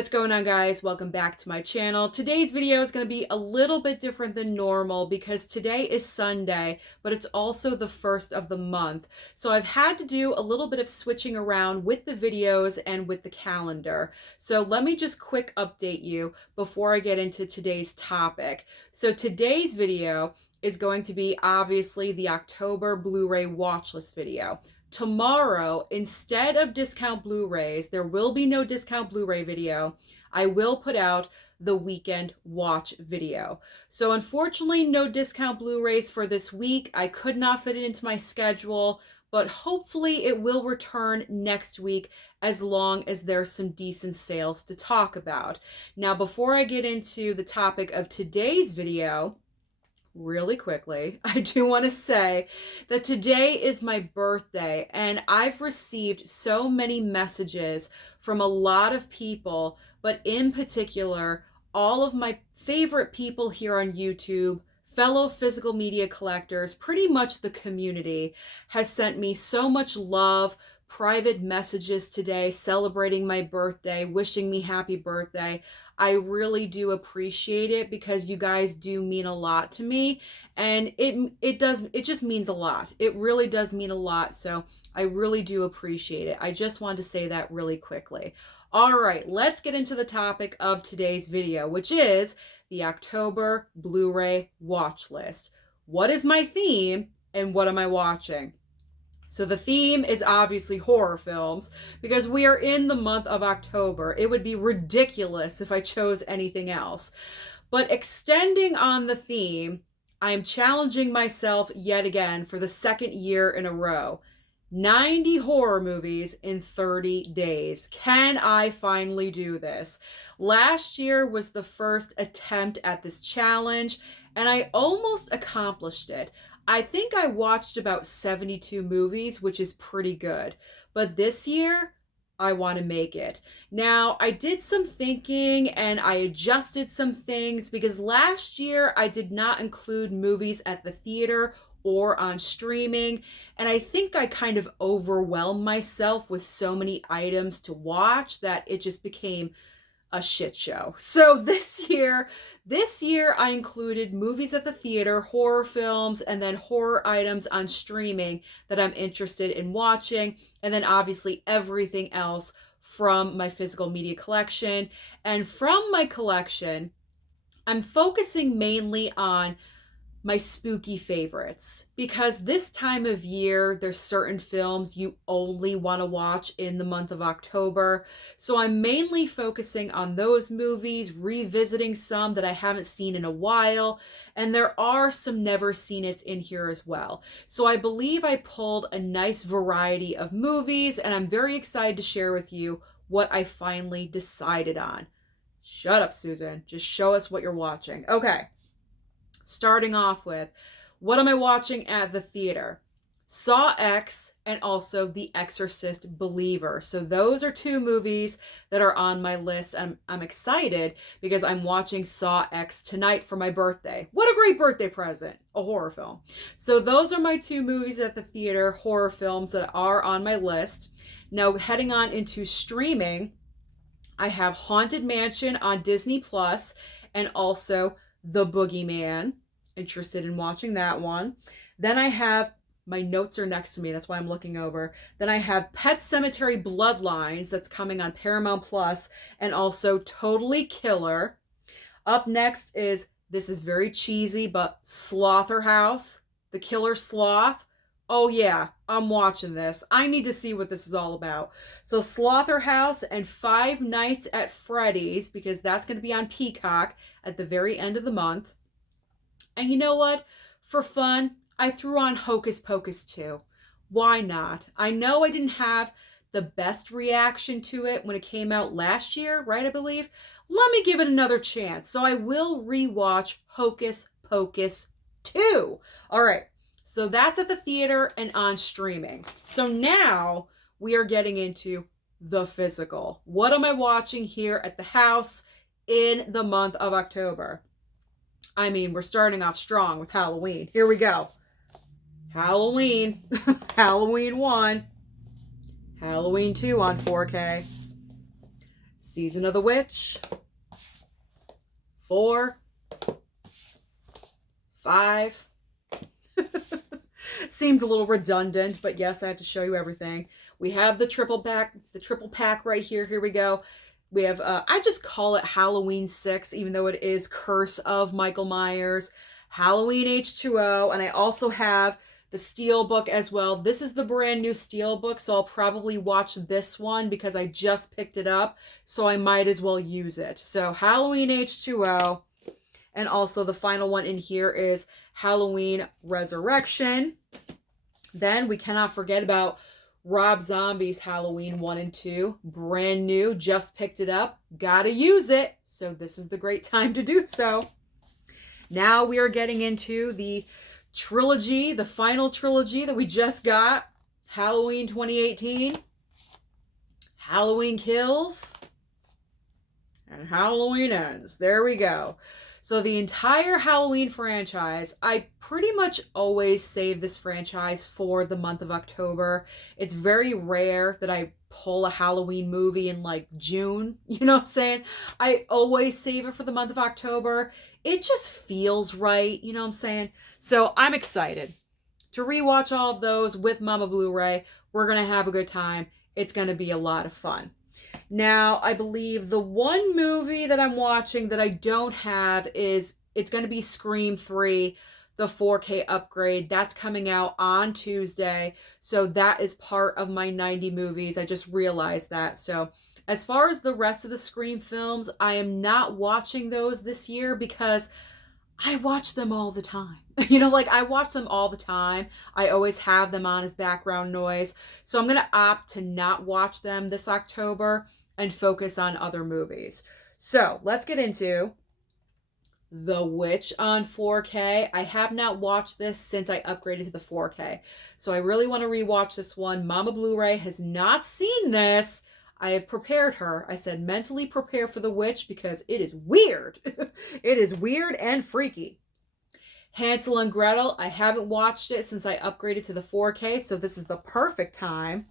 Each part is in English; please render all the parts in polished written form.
What's going on, guys? Welcome back to my channel. Today's video is going to be a little bit different than normal because today is Sunday, but it's also the first of the month. So I've had to do a little bit of switching around with the videos and with the calendar. So let me just quick update you before I get into today's topic. So today's video is going to be obviously the October Blu-ray Watchlist video. Tomorrow, instead of discount Blu-rays, there will be no discount Blu-ray video. I will put out the weekend watch video. So unfortunately, no discount Blu-rays for this week. I could not fit it into my schedule, but hopefully it will return next week as long as there's some decent sales to talk about. Now, before I get into the topic of today's video, really quickly, I do want to say that today is my birthday and I've received so many messages from a lot of people, but in particular, all of my favorite people here on YouTube, fellow physical media collectors, pretty much the community, has sent me so much love, private messages today celebrating my birthday, wishing me happy birthday. I really do appreciate it because you guys do mean a lot to me, and it just means a lot. It really does mean a lot, so I really do appreciate it. I just wanted to say that really quickly. All right, let's get into the topic of today's video, which is the October Blu-ray watch list. What is my theme and what am I watching? So the theme is obviously horror films because we are in the month of October. It would be ridiculous if I chose anything else. But extending on the theme, I'm challenging myself yet again for the second year in a row. 90 horror movies in 30 days. Can I finally do this? Last year was the first attempt at this challenge, and I almost accomplished it. I think I watched about 72 movies, which is pretty good. But this year, I want to make it. Now, I did some thinking and I adjusted some things because last year I did not include movies at the theater or on streaming, and I think I kind of overwhelmed myself with so many items to watch that it just became a shit show. So this year I included movies at the theater, horror films, and then horror items on streaming that I'm interested in watching, and then obviously everything else from my physical media collection. And from my collection, I'm focusing mainly on my spooky favorites because this time of year there's certain films you only want to watch in the month of October. So I'm mainly focusing on those movies, revisiting some that I haven't seen in a while, and there are some never seen it's in here as well. So I believe I pulled a nice variety of movies, and I'm very excited to share with you what I finally decided on. Shut up, Susan. Just show us what you're watching. Okay. Starting off with, what am I watching at the theater? Saw X and also The Exorcist Believer. So those are two movies that are on my list. I'm excited because I'm watching Saw X tonight for my birthday. What a great birthday present, a horror film. So those are my two movies at the theater, horror films that are on my list. Now heading on into streaming, I have Haunted Mansion on Disney Plus and also The Boogeyman. Interested in watching that one. Then I have, my notes are next to me, that's why I'm looking over. Then I have Pet Sematary Bloodlines, that's coming on Paramount Plus, and also Totally Killer. Up next is, this is very cheesy, but Slaughterhouse, The Killer Sloth. Oh yeah, I'm watching this. I need to see what this is all about. So Slaughterhouse and Five Nights at Freddy's, because that's going to be on Peacock at the very end of the month. And you know what? For fun, I threw on Hocus Pocus 2. Why not? I know I didn't have the best reaction to it when it came out last year, right, I believe? Let me give it another chance. So I will rewatch Hocus Pocus 2. All right. So that's at the theater and on streaming. So now we are getting into the physical. What am I watching here at the house in the month of October? I mean, we're starting off strong with Halloween. Here we go. Halloween. Halloween 1. Halloween 2 on 4K. Season of the Witch, 4, 5. Seems a little redundant, but yes, I have to show you everything. We have the triple pack right here. Here we go. We have, I just call it Halloween 6, even though it is Curse of Michael Myers, Halloween H2O, and I also have the Steelbook as well. This is the brand new Steelbook, so I'll probably watch this one because I just picked it up, so I might as well use it. So Halloween H2O, and also the final one in here is Halloween Resurrection. Then we cannot forget about Rob Zombie's Halloween 1 and 2. Brand new, just picked it up, gotta use it. So this is the great time to do so. Now we are getting into the trilogy, the final trilogy that we just got. Halloween 2018, Halloween Kills, and Halloween Ends. There we go. So the entire Halloween franchise, I pretty much always save this franchise for the month of October. It's very rare that I pull a Halloween movie in like June, you know what I'm saying? I always save it for the month of October. It just feels right, you know what I'm saying? So I'm excited to rewatch all of those with Mama Blu-ray. We're going to have a good time. It's going to be a lot of fun. Now, I believe the one movie that I'm watching that I don't have is, it's going to be Scream 3, the 4K upgrade. That's coming out on Tuesday. So that is part of my 90 movies. I just realized that. So as far as the rest of the Scream films, I am not watching those this year because I watch them all the time. You know, like I watch them all the time. I always have them on as background noise. So I'm going to opt to not watch them this October and focus on other movies. So let's get into The Witch on 4K. I have not watched this since I upgraded to the 4K. So I really want to rewatch this one. Mama Blu-ray has not seen this. I have prepared her. I said mentally prepare for The Witch because it is weird. It is weird and freaky. Hansel and Gretel, I haven't watched it since I upgraded to the 4K, so this is the perfect time.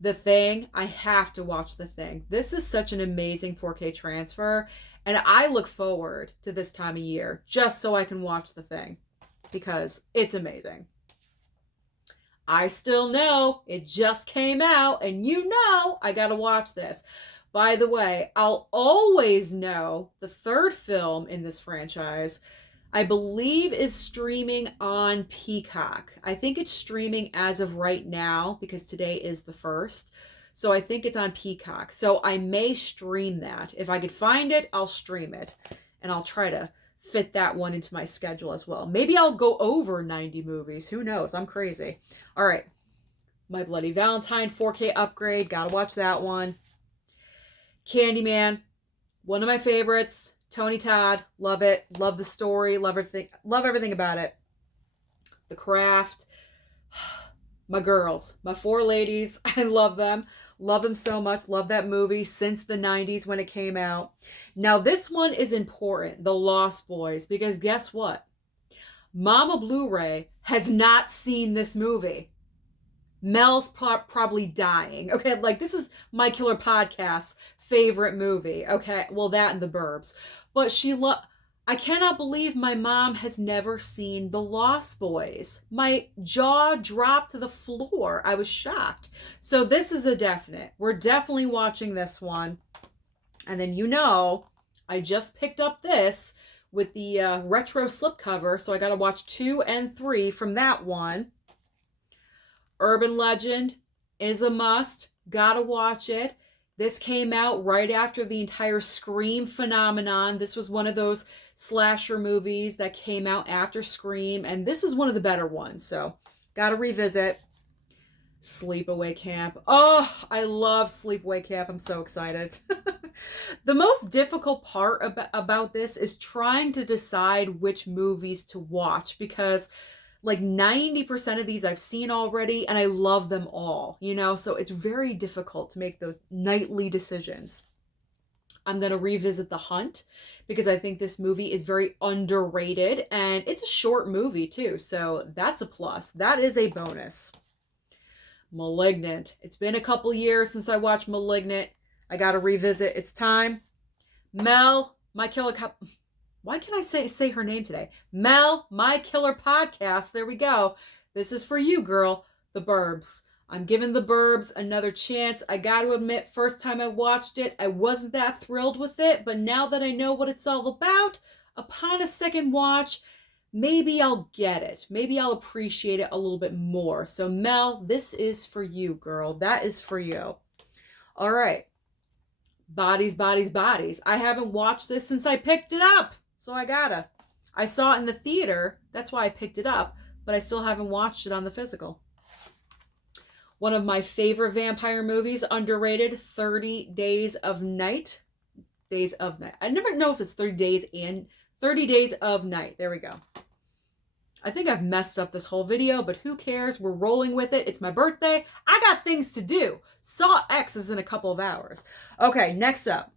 The Thing, I have to watch The Thing. This is such an amazing 4K transfer, and I look forward to this time of year just so I can watch The Thing because it's amazing. I Still Know, it just came out, and you know I gotta watch this. By the way, I'll always know the third film in this franchise, I believe, is streaming on Peacock. I think it's streaming as of right now because today is the 1st. So I think it's on Peacock. So I may stream that. If I could find it, I'll stream it. And I'll try to fit that one into my schedule as well. Maybe I'll go over 90 movies. Who knows? I'm crazy. All right. My Bloody Valentine 4K upgrade. Gotta watch that one. Candyman. One of my favorites. Tony Todd. Love it. Love the story. Love everything about it. The Craft. My girls. My 4 ladies. I love them. Love them so much. Love that movie since the 90s when it came out. Now, this one is important, The Lost Boys, because guess what? Mama Blu-ray has not seen this movie. Mel's probably dying. Okay, like this is my Killer Podcast's favorite movie. Okay, well, that and The Burbs. But I cannot believe my mom has never seen The Lost Boys. My jaw dropped to the floor. I was shocked. So this is a definite. We're definitely watching this one. And then, you know, I just picked up this with the retro slipcover, so I got to watch 2 and 3 from that one. Urban Legend is a must. Gotta watch it. This came out right after the entire Scream phenomenon. This was one of those slasher movies that came out after Scream, and this is one of the better ones, so gotta revisit. Sleepaway Camp. Oh, I love Sleepaway Camp. I'm so excited. The most difficult part about this is trying to decide which movies to watch because like 90% of these I've seen already and I love them all, you know, so it's very difficult to make those nightly decisions. I'm going to revisit The Hunt because I think this movie is very underrated and it's a short movie too, so that's a plus. That is a bonus. Malignant. It's been a couple years since I watched Malignant. I got to revisit. It's time. Mel, My Killer Why can't I say her name today? Mel, My Killer Podcast. There we go. This is for you, girl. The Burbs. I'm giving The Burbs another chance. I got to admit, first time I watched it, I wasn't that thrilled with it. But now that I know what it's all about, upon a second watch, maybe I'll get it. Maybe I'll appreciate it a little bit more. So Mel, this is for you, girl. That is for you. All right. Bodies, Bodies, Bodies. I haven't watched this since I picked it up. So I gotta. I saw it in the theater. That's why I picked it up. But I still haven't watched it on the physical. One of my favorite vampire movies, underrated, 30 Days of Night. Days of Night. I never know if it's 30 Days and 30 Days of Night. There we go. I think I've messed up this whole video, but who cares? We're rolling with it. It's my birthday. I got things to do. Saw X is in a couple of hours. Okay, next up.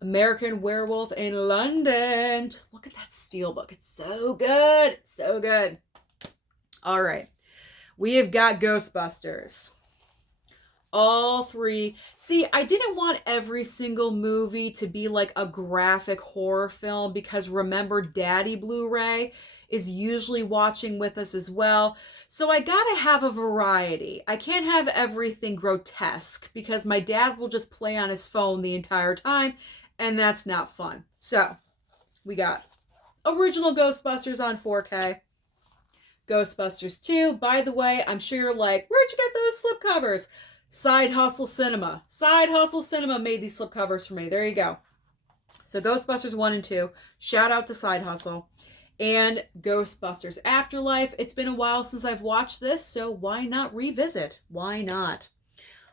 American Werewolf in London. Just look at that steelbook. It's so good. It's so good. All right. We have got Ghostbusters. All three. See, I didn't want every single movie to be like a graphic horror film because remember, Daddy Blu-ray is usually watching with us as well. So I gotta have a variety. I can't have everything grotesque because my dad will just play on his phone the entire time and that's not fun. So we got original Ghostbusters on 4K. Ghostbusters 2. By the way, I'm sure you're like, where'd you get those slipcovers? Side Hustle Cinema. Side Hustle Cinema made these slipcovers for me. There you go. So Ghostbusters 1 and 2. Shout out to Side Hustle. And Ghostbusters Afterlife. It's been a while since I've watched this, so why not revisit? Why not?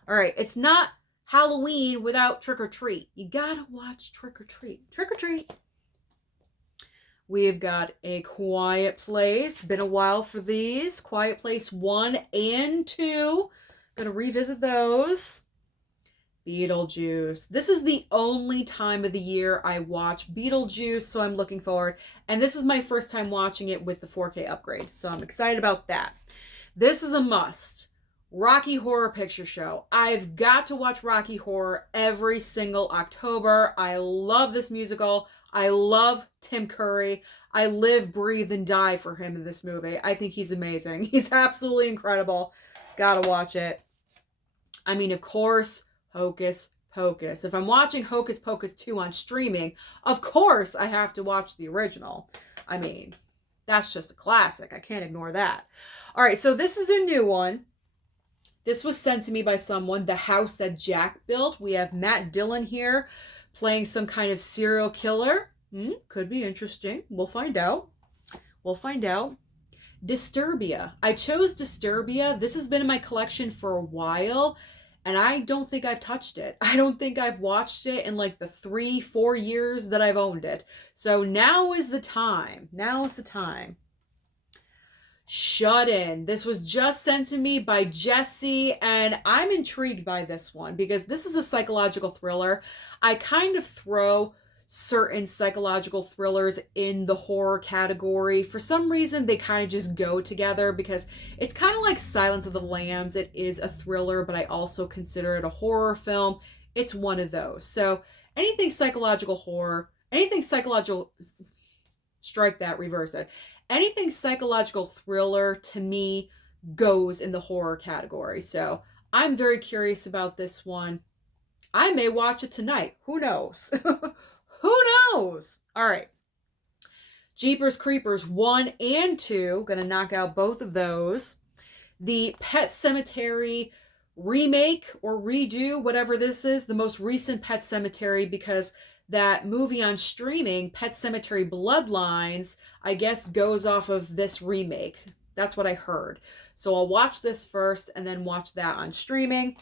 All right, it's not Halloween without Trick or Treat. You gotta watch Trick or Treat. Trick or Treat. We've got A Quiet Place. Been a while for these. Quiet Place 1 and 2. Gonna revisit those. Beetlejuice. This is the only time of the year I watch Beetlejuice, so I'm looking forward. And this is my first time watching it with the 4K upgrade, so I'm excited about that. This is a must. Rocky Horror Picture Show. I've got to watch Rocky Horror every single October. I love this musical. I love Tim Curry. I live, breathe, and die for him in this movie. I think he's amazing. He's absolutely incredible. Gotta watch it. I mean, of course, Hocus Pocus. If I'm watching Hocus Pocus 2 on streaming, of course I have to watch the original. I mean, that's just a classic. I can't ignore that. All right, so this is a new one. This was sent to me by someone, The House That Jack Built. We have Matt Dillon here playing some kind of serial killer. Could be interesting. We'll find out. We'll find out. Disturbia. I chose Disturbia. This has been in my collection for a while, and I don't think I've touched it. I don't think I've watched it in like the 3-4 years that I've owned it. So now is the time. Now is the time. Shut In. This was just sent to me by Jesse, and I'm intrigued by this one because this is a psychological thriller. I kind of throw certain psychological thrillers in the horror category. For some reason, they kind of just go together because it's kind of like Silence of the Lambs. It is a thriller, but I also consider it a horror film. It's one of those. So anything psychological horror, anything psychological, strike that, reverse it. Anything psychological thriller to me goes in the horror category. So I'm very curious about this one. I may watch it tonight. Who knows? Who knows? All right. Jeepers Creepers 1 and 2. Gonna knock out both of those. The Pet Sematary remake or redo, whatever this is, the most recent Pet Sematary, because that movie on streaming, Pet Sematary Bloodlines, I guess goes off of this remake. That's what I heard. So I'll watch this first and then watch that on streaming.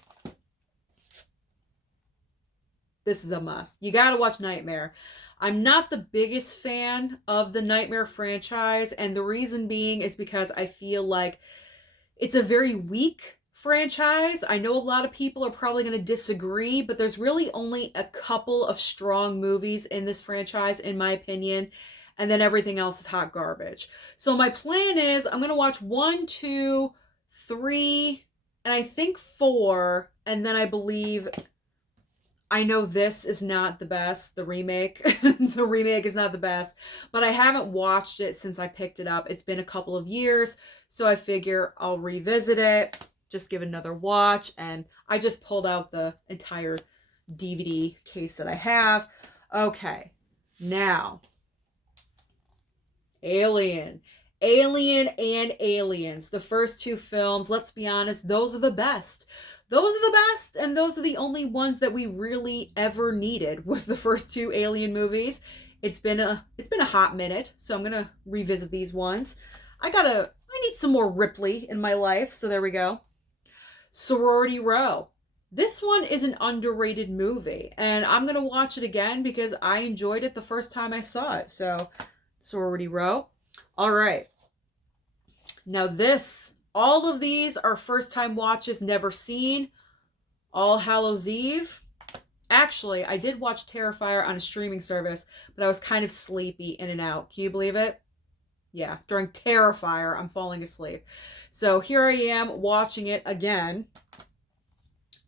This is a must. You gotta watch Nightmare. I'm not the biggest fan of the Nightmare franchise, and the reason being is because I feel like it's a very weak franchise. I know a lot of people are probably going to disagree, but there's really only a couple of strong movies in this franchise, in my opinion, and then everything else is hot garbage. So my plan is I'm going to watch 1, 2, 3, and I think 4, and then I believe I know this is not the best, the remake. The remake is not the best, but I haven't watched it since I picked it up. It's been a couple of years, so I figure I'll revisit it, just give it another watch, and I just pulled out the entire DVD case that I have. Okay, now, Alien. Alien and Aliens. The first two films, let's be honest, those are the best. Those are the best, and those are the only ones that we really ever needed, was the first two Alien movies. It's been a hot minute, so I'm gonna revisit these ones. I need some more Ripley in my life, so there we go. Sorority Row. This one is an underrated movie, and I'm gonna watch it again because I enjoyed it the first time I saw it. So, Sorority Row. All right. Now all of these are first time watches, never seen. All Hallows Eve. Actually, I did watch Terrifier on a streaming service, but I was kind of sleepy in and out. Can you believe it? Yeah, during Terrifier, I'm falling asleep. So here I am watching it again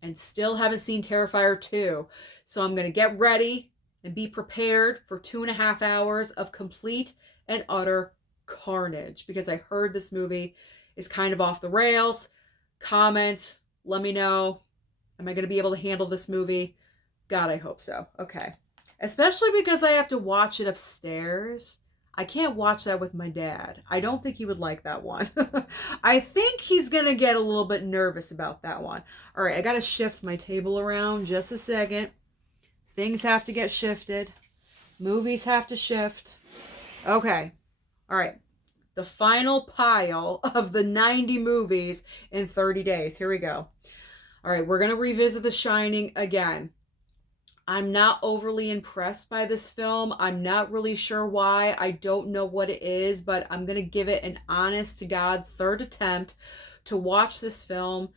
and still haven't seen Terrifier 2. So I'm going to get ready and be prepared for 2.5 hours of complete and utter carnage, because I heard this movie is kind of off the rails. Comment, let me know. Am I going to be able to handle this movie? God, I hope so. Okay. Especially because I have to watch it upstairs. I can't watch that with my dad. I don't think he would like that one. I think he's going to get a little bit nervous about that one. All right, I got to shift my table around just a second. Things have to get shifted. Movies have to shift. Okay. All right. The final pile of the 90 movies in 30 days. Here we go. All right, we're going to revisit The Shining again. I'm not overly impressed by this film. I'm not really sure why. I don't know what it is, but I'm going to give it an honest to God third attempt to watch this film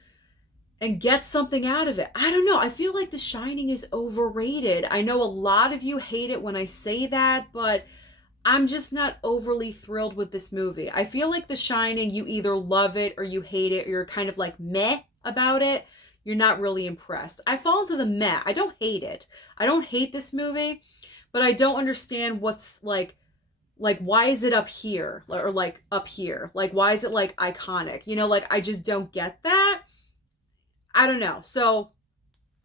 and get something out of it. I don't know. I feel like The Shining is overrated. I know a lot of you hate it when I say that, but I'm just not overly thrilled with this movie. I feel like The Shining, you either love it or you hate it, or you're kind of like meh about it. You're not really impressed. I fall into the meh. I don't hate it. I don't hate this movie, but I don't understand what's like why is it up here? Or like up here? Like, why is it like iconic? You know, like I just don't get that. I don't know. So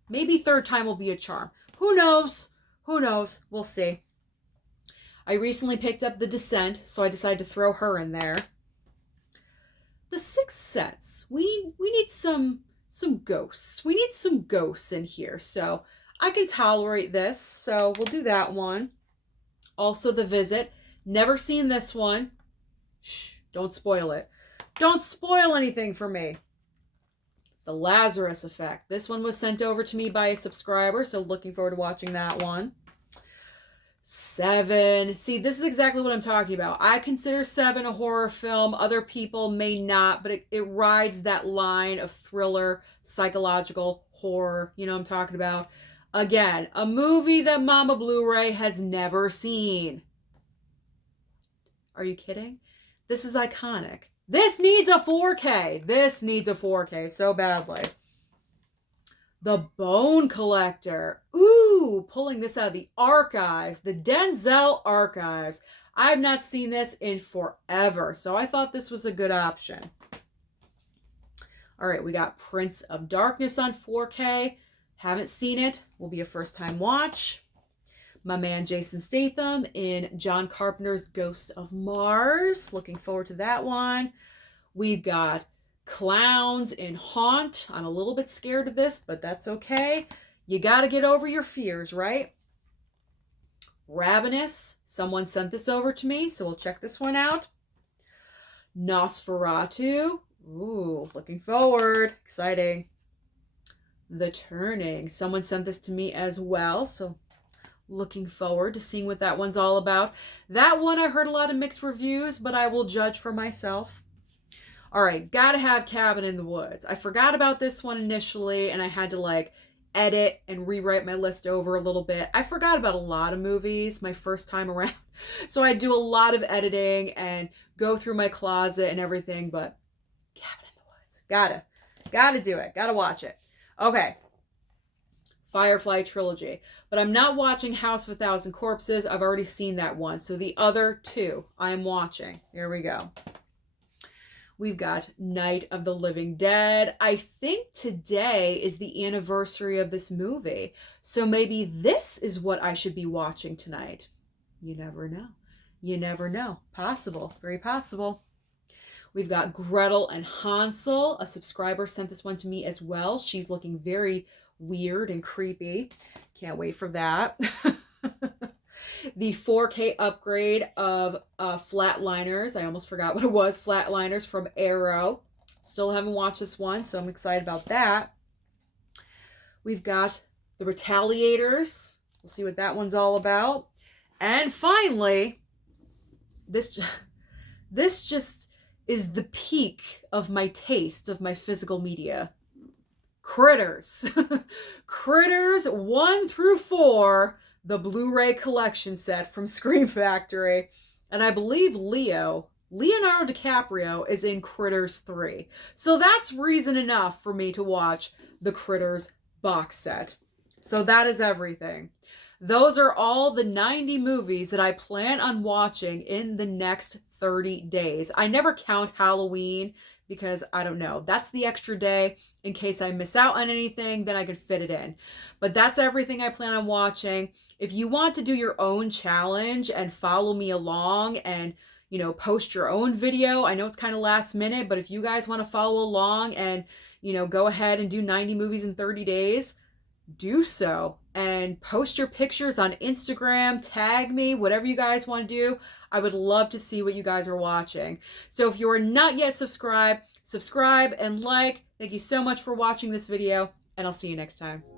maybe third time will be a charm. Who knows? Who knows? We'll see. I recently picked up The Descent, so I decided to throw her in there. The Sixth Sense. We need some ghosts. We need some ghosts in here, so I can tolerate this. So we'll do that one. Also, The Visit. Never seen this one. Shh, don't spoil it. Don't spoil anything for me. The Lazarus Effect. This one was sent over to me by a subscriber, so looking forward to watching that one. Seven. See, this is exactly what I'm talking about. I consider Seven a horror film. Other people may not, but it rides that line of thriller, psychological horror. You know what I'm talking about? Again, a movie that Mama Blu-ray has never seen. Are you kidding? This is iconic. This needs a 4K. This needs a 4K so badly. The Bone Collector. Ooh, pulling this out of the archives, the Denzel archives. I have not seen this in forever, so I thought this was a good option. All right, we got Prince of Darkness on 4K. Haven't seen it. Will be a first-time watch. My man Jason Statham in John Carpenter's Ghost of Mars. Looking forward to that one. We've got Clowns in Haunt. I'm a little bit scared of this, but that's okay. You got to get over your fears, right? Ravenous. Someone sent this over to me, so we'll check this one out. Nosferatu. Ooh, looking forward. Exciting. The Turning. Someone sent this to me as well, so looking forward to seeing what that one's all about. That one I heard a lot of mixed reviews, but I will judge for myself. All right, gotta have Cabin in the Woods. I forgot about this one initially, and I had to like edit and rewrite my list over a little bit. I forgot about a lot of movies my first time around, so I do a lot of editing and go through my closet and everything, but Cabin in the Woods. Gotta do it. Gotta watch it. Okay. Firefly trilogy. But I'm not watching House of a Thousand Corpses. I've already seen that one. So the other two I'm watching. Here we go. We've got Night of the Living Dead. I think today is the anniversary of this movie. So maybe this is what I should be watching tonight. You never know. You never know. Possible. Very possible. We've got Gretel and Hansel. A subscriber sent this one to me as well. She's looking very weird and creepy. Can't wait for that. The 4K upgrade of Flatliners. I almost forgot what it was. Flatliners from Arrow. Still haven't watched this one, so I'm excited about that. We've got The Retaliators. We'll see what that one's all about. And finally, this just is the peak of my taste of my physical media. Critters. Critters 1 through 4, the Blu-ray collection set from Scream Factory. And I believe Leonardo DiCaprio is in Critters 3. So that's reason enough for me to watch the Critters box set. So that is everything. Those are all the 90 movies that I plan on watching in the next 30 days. I never count Halloween because I don't know. That's the extra day in case I miss out on anything, then I could fit it in. But that's everything I plan on watching. If you want to do your own challenge and follow me along and, you know, post your own video, I know it's kind of last minute, but if you guys want to follow along and, you know, go ahead and do 90 movies in 30 days, do so. And post your pictures on Instagram, tag me, whatever you guys want to do. I would love to see what you guys are watching. So if you are not yet subscribed, subscribe and like. Thank you so much for watching this video, and I'll see you next time.